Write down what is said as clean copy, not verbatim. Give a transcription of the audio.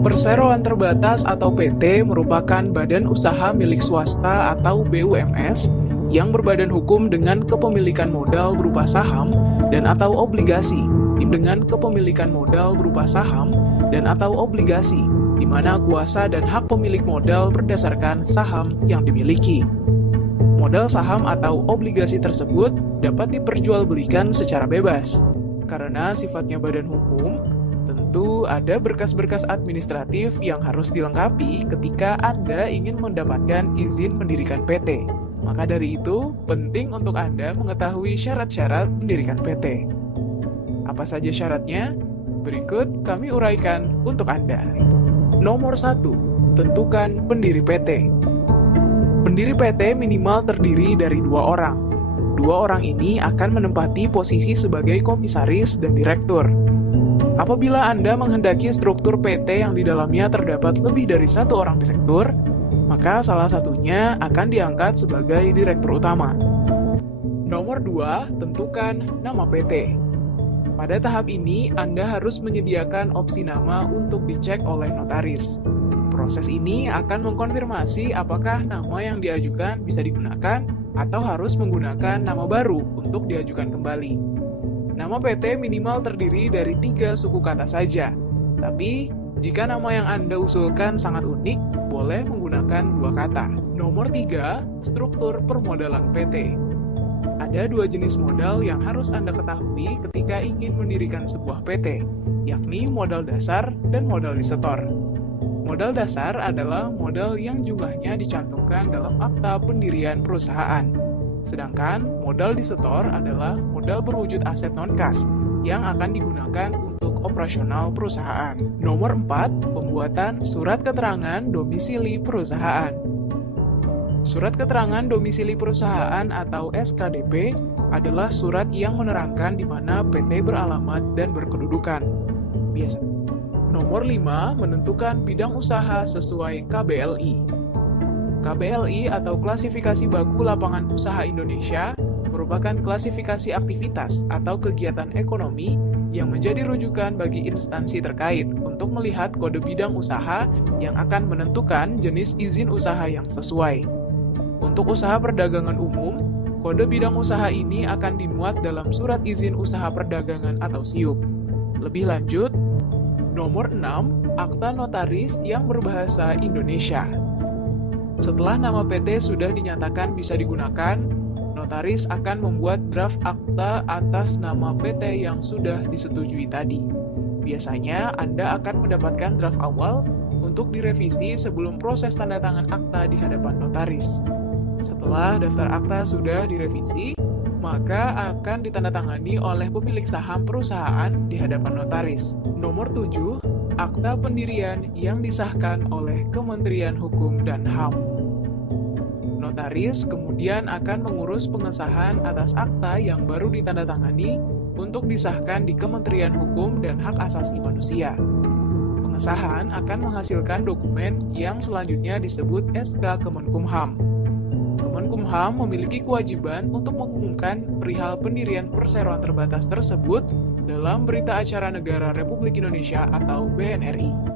Perseroan terbatas atau PT merupakan badan usaha milik swasta atau BUMS yang berbadan hukum dengan kepemilikan modal berupa saham dan atau obligasi, dengan kepemilikan modal berupa saham dan atau obligasi, di mana kuasa dan hak pemilik modal berdasarkan saham yang dimiliki. Modal saham atau obligasi tersebut dapat diperjualbelikan secara bebas. Karena sifatnya badan hukum, tentu ada berkas-berkas administratif yang harus dilengkapi ketika Anda ingin mendapatkan izin mendirikan PT. Maka dari itu, penting untuk Anda mengetahui syarat-syarat mendirikan PT. Apa saja syaratnya? Berikut kami uraikan untuk Anda. Nomor 1. Tentukan pendiri PT. Pendiri PT minimal terdiri dari 2 orang. 2 orang ini akan menempati posisi sebagai komisaris dan direktur. Apabila Anda menghendaki struktur PT yang di dalamnya terdapat lebih dari 1 orang direktur, maka salah satunya akan diangkat sebagai direktur utama. Nomor 2, tentukan nama PT. Pada tahap ini, Anda harus menyediakan opsi nama untuk dicek oleh notaris. Proses ini akan mengkonfirmasi apakah nama yang diajukan bisa digunakan atau harus menggunakan nama baru untuk diajukan kembali. Nama PT minimal terdiri dari 3 suku kata saja. Tapi, jika nama yang Anda usulkan sangat unik, boleh menggunakan 2 kata. Nomor 3, struktur permodalan PT. Ada 2 jenis modal yang harus Anda ketahui ketika ingin mendirikan sebuah PT, yakni modal dasar dan modal disetor. Modal dasar adalah modal yang jumlahnya dicantumkan dalam akta pendirian perusahaan. Sedangkan modal disetor adalah modal berwujud aset non-kas yang akan digunakan untuk operasional perusahaan. Nomor 4, pembuatan surat keterangan domisili perusahaan. Surat keterangan domisili perusahaan atau SKDP adalah surat yang menerangkan di mana PT beralamat dan berkedudukan. Biasa. Nomor 5, menentukan bidang usaha sesuai KBLI. KBLI atau Klasifikasi Baku Lapangan Usaha Indonesia merupakan klasifikasi aktivitas atau kegiatan ekonomi yang menjadi rujukan bagi instansi terkait untuk melihat kode bidang usaha yang akan menentukan jenis izin usaha yang sesuai. Untuk usaha perdagangan umum, kode bidang usaha ini akan dimuat dalam surat izin usaha perdagangan atau SIUP. Lebih lanjut, nomor 6, akta notaris yang berbahasa Indonesia. Setelah nama PT sudah dinyatakan bisa digunakan, notaris akan membuat draft akta atas nama PT yang sudah disetujui tadi. Biasanya Anda akan mendapatkan draft awal untuk direvisi sebelum proses tanda tangan akta di hadapan notaris. Setelah daftar akta sudah direvisi, maka akan ditandatangani oleh pemilik saham perusahaan di hadapan notaris. Nomor 7, akta pendirian yang disahkan oleh Kementerian Hukum dan HAM. Notaris kemudian akan mengurus pengesahan atas akta yang baru ditandatangani untuk disahkan di Kementerian Hukum dan Hak Asasi Manusia. Pengesahan akan menghasilkan dokumen yang selanjutnya disebut SK Kemenkumham. Kemenkumham memiliki kewajiban untuk mengumumkan perihal pendirian perseroan terbatas tersebut dalam Berita Acara Negara Republik Indonesia atau BNRI.